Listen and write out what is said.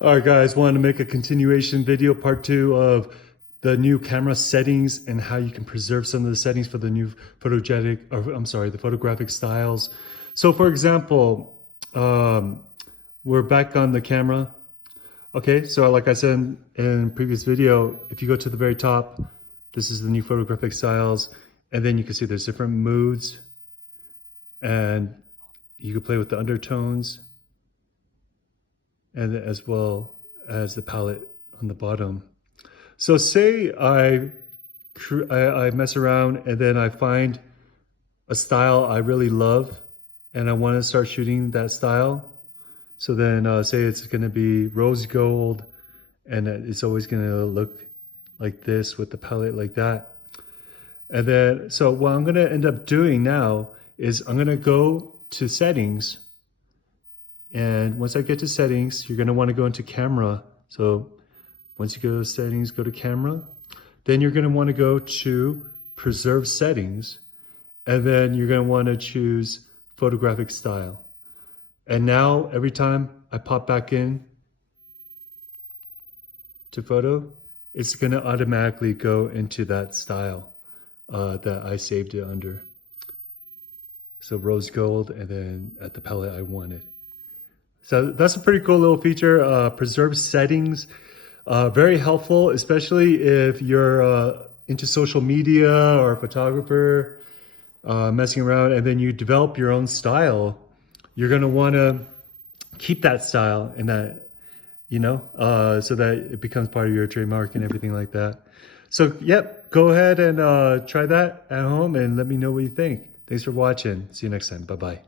All right, guys, wanted to make a continuation video, part two of the new camera settings and how you can preserve some of the settings for the new the photographic styles. So for example, we're back on the camera. Okay, so like I said in previous video, if you go to the very top, this is the new photographic styles, and then you can see there's different moods, and you can play with the undertones, and as well as the palette on the bottom. So say I mess around and then I find a style I really love and I want to start shooting that style. So then say it's going to be rose gold and it's always going to look like this with the palette like that. And then, so what I'm going to end up doing now is I'm going to go to settings. And once I get to settings, you're going to want to go into camera. So once you go to settings, go to camera. Then you're going to want to go to preserve settings. And then you're going to want to choose photographic style. And now every time I pop back in to photo, it's going to automatically go into that style that I saved it under. So rose gold, and then at the palette I wanted. So that's a pretty cool little feature. Preserve settings, very helpful, especially if you're into social media or a photographer, messing around, and then you develop your own style. You're gonna wanna keep that style and that, so that it becomes part of your trademark and everything like that. So yep, go ahead and try that at home and let me know what you think. Thanks for watching. See you next time. Bye-bye.